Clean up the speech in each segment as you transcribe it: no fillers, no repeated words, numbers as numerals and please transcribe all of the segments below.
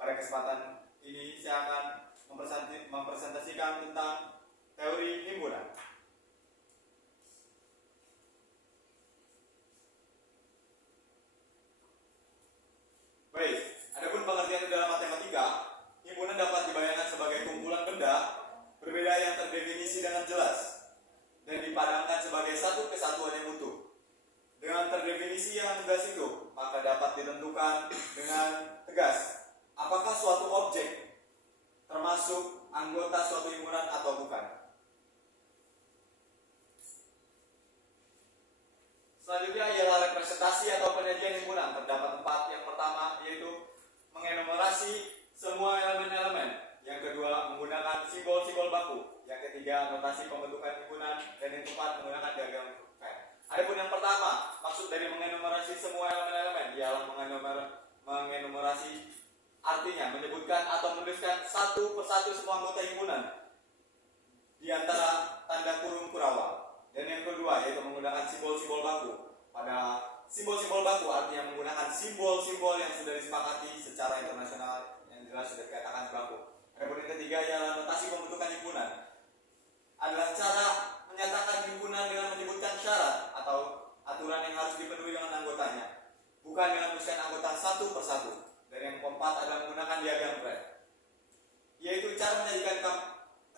Pada kesempatan ini saya akan mempresentasikan tentang teori himpunan. Baik, adapun pengertian dalam matematika, himpunan dapat dibayangkan sebagai kumpulan benda berbeda yang terdefinisi dengan jelas dan dipadankan sebagai satu kesatuan yang utuh. Dengan terdefinisi yang tegas itu, maka dapat ditentukan dengan tegas apakah suatu objek termasuk anggota suatu himpunan atau bukan. Selanjutnya ialah representasi atau penyajian himpunan. Terdapat 4. Yang pertama yaitu mengenumerasi semua elemen-elemen. Yang kedua menggunakan simbol-simbol baku. Yang ketiga notasi pembentukan himpunan. Dan yang keempat menggunakan diagram Venn. Adapun yang pertama, maksud dari mengenumerasi semua elemen-elemen ialah mengenumerasi artinya menyebutkan atau menuliskan satu persatu semua anggota himpunan di antara tanda kurung kurawal. Dan yang kedua yaitu menggunakan simbol-simbol baku. Pada simbol-simbol baku artinya menggunakan simbol-simbol yang sudah disepakati secara internasional yang jelas sudah dikatakan baku. Adapun yang ketiga ialah notasi pembentukan himpunan. Adalah cara menyatakan himpunan dengan menyebutkan syarat atau aturan yang harus dipenuhi dengan anggotanya, bukan dengan menuliskan anggota satu persatu. Dan yang keempat adalah menggunakan diagram Venn, yaitu cara menjadikan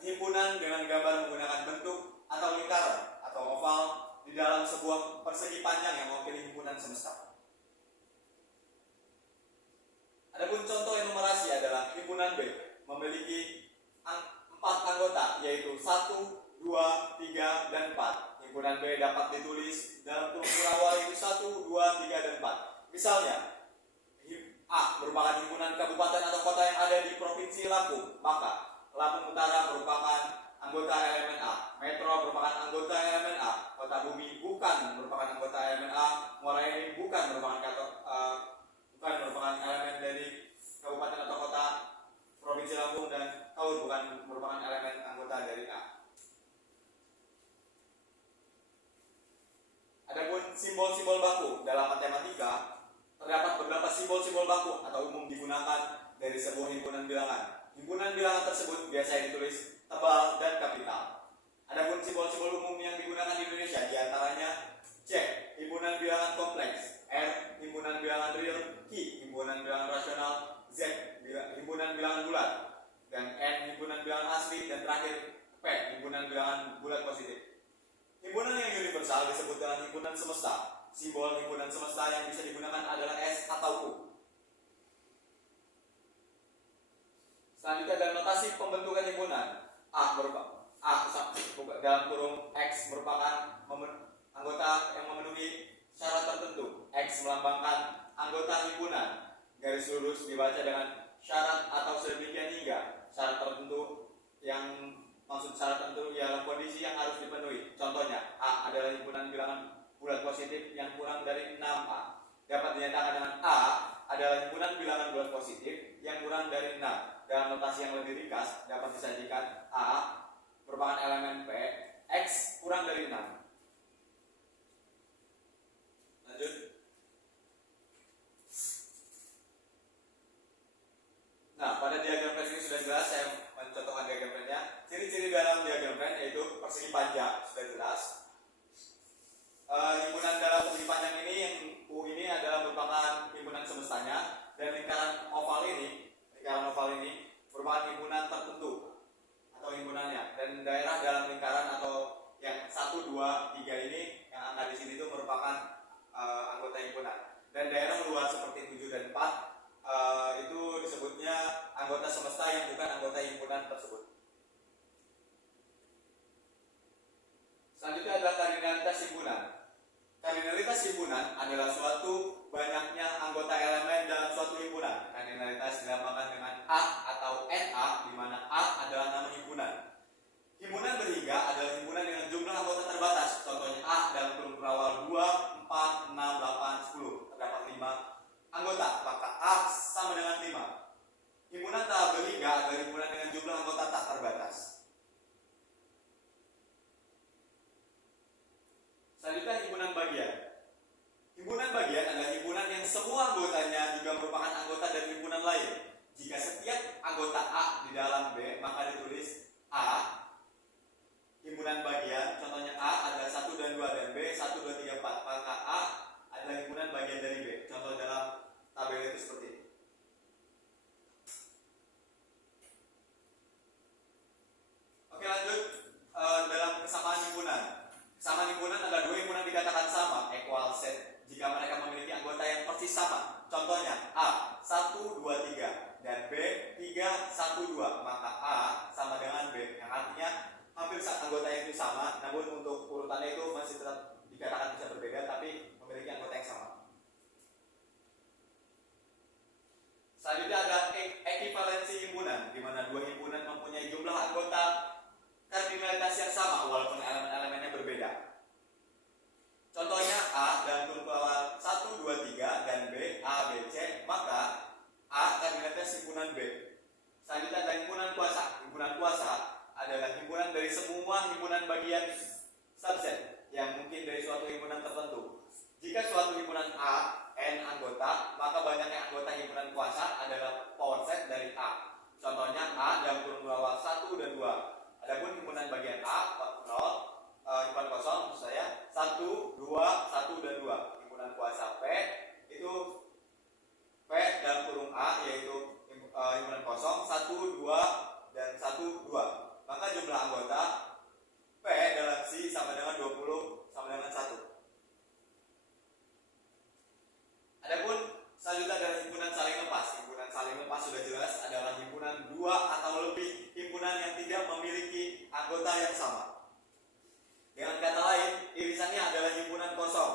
himpunan dengan gambar menggunakan bentuk atau lingkaran atau oval di dalam sebuah persegi panjang yang mewakili himpunan semesta. Adapun contoh enumerasi adalah himpunan B memiliki 4 anggota yaitu 1, 2, 3, dan 4. Himpunan B dapat ditulis dalam kurung kurawal itu 1, 2, 3, dan 4. Misalnya A merupakan himpunan kabupaten atau kota yang ada di Provinsi Lampung, maka Lampung Utara merupakan anggota elemen A, Metro merupakan anggota elemen A, Kota Bumi bukan merupakan anggota elemen A, Muara Enim bukan merupakan elemen dari kabupaten atau kota Provinsi Lampung, dan Kaur bukan merupakan elemen anggota dari A. Adapun simbol-simbol baku dalam matematika, terdapat beberapa simbol-simbol baku atau umum digunakan dari sebuah himpunan bilangan. Himpunan bilangan tersebut biasanya ditulis tebal dan kapital. Adapun simbol-simbol umum yang digunakan di Indonesia diantaranya C. Himpunan bilangan kompleks, R. Himpunan bilangan real, Q. Himpunan bilangan rasional, Z. Himpunan bilangan bulat, dan N. Himpunan bilangan asli, dan terakhir P. Himpunan bilangan bulat positif. Himpunan yang universal disebut dengan himpunan semesta. Simbol himpunan semesta yang bisa digunakan adalah S atau U. Selanjutnya adalah notasi pembentukan himpunan. Dalam kurung X merupakan anggota yang memenuhi syarat tertentu. X melambangkan anggota himpunan. Garis lurus dibaca dengan syarat atau sedemikian hingga. Syarat tertentu yang maksud syarat tertentu ialah kondisi yang harus dipenuhi. Contohnya A adalah himpunan bilangan bulat positif yang kurang dari 6A. Dapat dinyatakan dengan A adalah himpunan bilangan bulat positif yang kurang dari 6. Dalam notasi yang lebih ringkas dapat disajikan A merupakan elemen P, X kurang dari 6. Lanjut. Nah, pada diagram Venn ini sudah jelas, saya mencontohkan diagram Venn-nya. Ciri-ciri dalam diagram Venn yaitu persegi panjang, sudah jelas. Himpunan dalam persegi panjang ini, yang U ini adalah merupakan himpunan semestanya, dan lingkaran oval ini merupakan himpunan tertentu atau himpunannya, dan daerah dalam lingkaran atau yang 1, 2, 3 ini yang angka di sini itu merupakan anggota himpunan, dan daerah luar seperti 7 dan 4 itu disebutnya anggota semesta yang bukan anggota himpunan tersebut. Selanjutnya adalah kardinalitas himpunan. Kardinalitas himpunan adalah suatu banyaknya anggota elemen dalam suatu himpunan. Kardinalitas dilambangkan dengan A atau NA, di mana A adalah nama himpunan. Himpunan berhingga adalah himpunan dengan jumlah anggota terbatas. Contohnya A dalam kurung kurawal 2, 4, 6, 8, 10. Terdapat 5 anggota, maka A sama dengan 5. Himpunan tak berhingga adalah himpunan dengan jumlah anggota tak terbatas. Selanjutnya himpunan bagian. Himpunan bagian adalah himpunan yang semua anggotanya juga merupakan anggota dari himpunan lain. Jika setiap anggota A di dalam B, maka ditulis A himpunan bagian, contohnya A ada 1 dan 2 dan B 1, 2, 3, 4, maka A adalah himpunan bagian dari B. Contoh dalam tabel itu seperti ini. Oke, lanjut. Dalam kesamaan himpunan. Kesamaan himpunan ada dua himpunan dikatakan sama, equal set, jika mereka memiliki anggota yang persis sama. Contohnya A 1, 2, 3 dan B 3, 1, 2, maka A sama dengan B, yang artinya hampir anggota itu sama, namun untuk urutannya itu masih tetap dikatakan bisa berbeda, tapi memiliki anggota yang sama. Selanjutnya ada ekivalensi himpunan, di mana dua himpunan mempunyai jumlah anggota kardinalitas yang sama walaupun elemen-elemennya berbeda. Contohnya A dalam kurung awal 1, 2, 3 dan B A, B, C, maka A kardinalitas himpunan B. Selanjutnya ada himpunan kuasa. Himpunan kuasa adalah himpunan dari semua himpunan bagian subset yang mungkin dari suatu himpunan tertentu. Jika suatu himpunan A n anggota, maka banyaknya anggota himpunan kuasa adalah power set dari A. Contohnya A dalam kurung awal 1 dan 2. Adapun himpunan bagian A 0, himpunan kosong maksud saya 1, 2, 1 dan 2. Himpunan kuasa P itu P dalam kurung A yaitu himpunan kosong 1, 2 dan 1, 2. Maka jumlah anggota P dalam C sama dengan 20 sama dengan 1. Adapun selanjutnya adalah himpunan saling lepas. Himpunan saling lepas sudah jelas adalah himpunan dua atau lebih himpunan yang tidak memiliki anggota yang sama. Dengan kata lain, irisannya adalah himpunan kosong.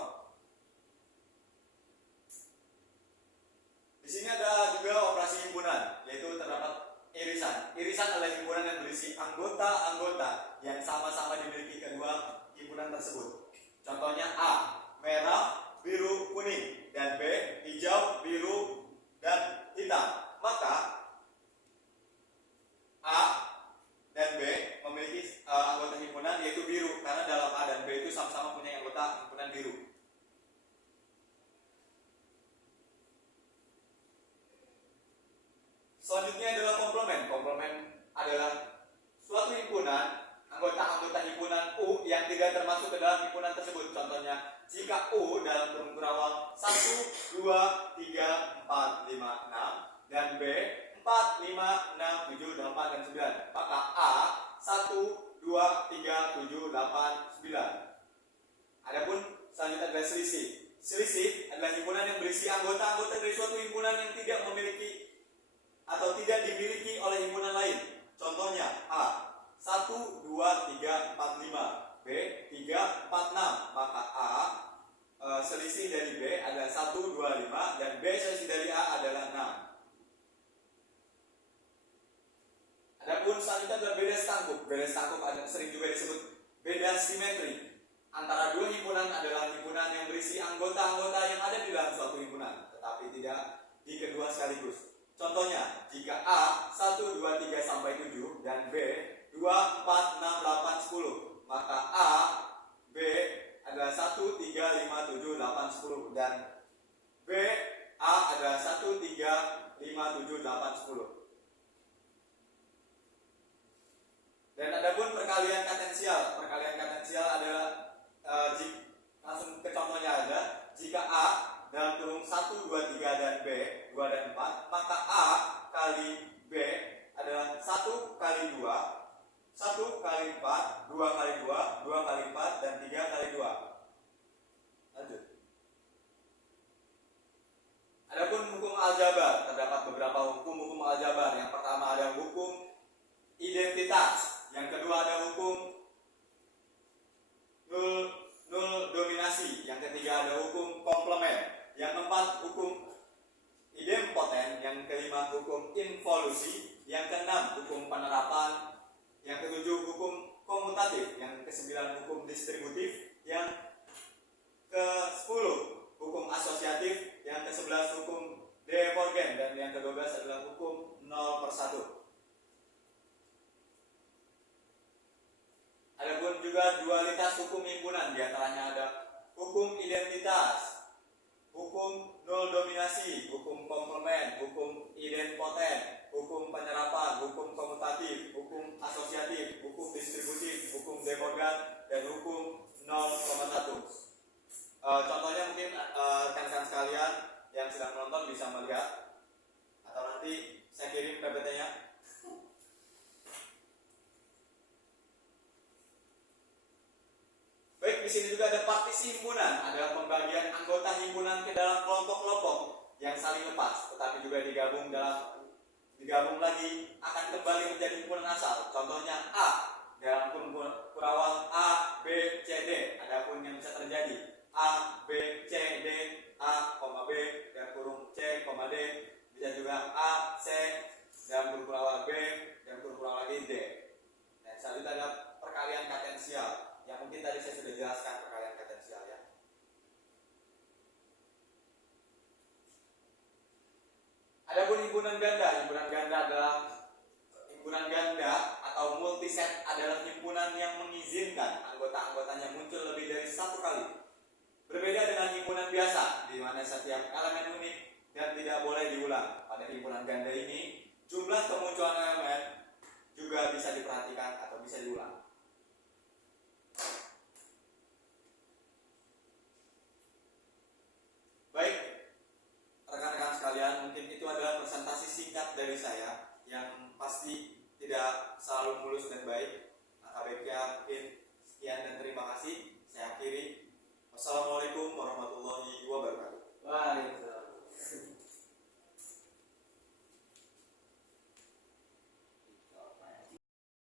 Di sini ada juga operasi himpunan, yaitu terdapat irisan. Irisan adalah himpunan yang berisi anggota-anggota yang sama-sama dimiliki kedua himpunan tersebut. Contohnya A, merah, biru, kuning, dan B, hijau, biru, dan hitam. Maka A dan B memiliki anggota himpunan yaitu biru, karena dalam A dan B itu sama-sama punya anggota himpunan biru. Selanjutnya adalah komplement. Komplement adalah suatu himpunan, anggota-anggota himpunan U yang tidak termasuk ke dalam himpunan tersebut. Contohnya, jika U dalam kurung awal 1, 2, 3, 4, 5, 6 dan B 4, 5, 6, 7, 8, dan 9, maka A 1, 2, 3, 7, 8, 9. Adapun selanjutnya adalah selisih. Selisih adalah himpunan yang berisi anggota-anggota dari suatu himpunan yang tidak memiliki atau tidak dimiliki oleh himpunan lain. Contohnya A 1, 2, 3, 4, 5, B 3, 4, 6, maka A selisih dari B adalah 1, 2, 5 dan B selisih dari A adalah 6. Adapun selanjutnya adalah beda setangkup. Beda setangkup sering juga disebut beda simetri. Antara dua himpunan adalah himpunan yang berisi anggota-anggota yang ada di dalam suatu himpunan, tetapi tidak di kedua sekaligus. Contohnya, jika A 1, 2, 3 sampai 7 dan B 2, 4, 6, 8, 10, maka A, B adalah 1, 3, 5, 7, 8, 10 dan B, A adalah 1, 3, 5, 7, 8, 10. Dan adapun perkalian katensial. Perkalian katensial adalah langsung ke contohnya ada, jika A dalam kurung 1, 2, 3 dan B 2 dan 4, maka A kali B adalah 1 kali 2, 1 kali 4, 2 kali 2, 2 kali 4, dan 3 kali 2. Lanjut. Adapun hukum aljabar, terdapat beberapa hukum aljabar. Yang pertama ada hukum identitas, yang kedua ada hukum nul dominasi, yang ketiga ada hukum komplement, yang keempat hukum idempoten, yang kelima hukum involusi, yang keenam hukum penerapan, yang ketujuh hukum komutatif, yang kesembilan hukum distributif, yang ke-10 hukum asosiatif, yang ke-11 hukum De Morgan, dan yang ke-12 adalah hukum 0/1. Adapun juga dualitas hukum himpunan, diantaranya ada hukum identitas, hukum nol dominasi, hukum komplement, hukum idempoten, hukum penyerapan, hukum komutatif, hukum asosiatif, hukum distributif, hukum De Morgan, dan hukum 0,1. Contohnya mungkin rekan-rekan sekalian yang sedang menonton bisa melihat, atau nanti saya kirim PPT-nya. Baik, di sini juga ada partisi himpunan, ada pembagian anggota himpunan ke dalam kelompok-kelompok yang saling lepas, tetapi juga digabung lagi akan kembali menjadi himpunan asal. Contohnya A dalam kurung kurawal A, B, C, D. Adapun yang bisa terjadi A, B, C, D, A, B dan kurung C, D. Bisa juga A, C dalam kurung kurawal B dan kurung kurawal lagi D. Dan selanjutnya ada perkalian katensial. Yang mungkin tadi saya sudah jelaskan perkalian katensial ya. Adapun himpunan ganda adalah himpunan ganda atau multiset adalah himpunan yang mengizinkan anggota-anggotanya muncul lebih dari satu kali. Berbeda dengan himpunan biasa, di mana setiap elemen unik dan tidak boleh diulang. Pada himpunan ganda ini, jumlah kemunculan elemen juga bisa diperhatikan atau bisa diulang. Baik, rekan-rekan sekalian, mungkin itu adalah presentasi singkat dari saya yang pasti tidak selalu mulus dan baik. Maka baiknya mungkin sekian dan terima kasih. Saya akhiri. Wassalamualaikum warahmatullahi wabarakatuh. Waalaikumsalam.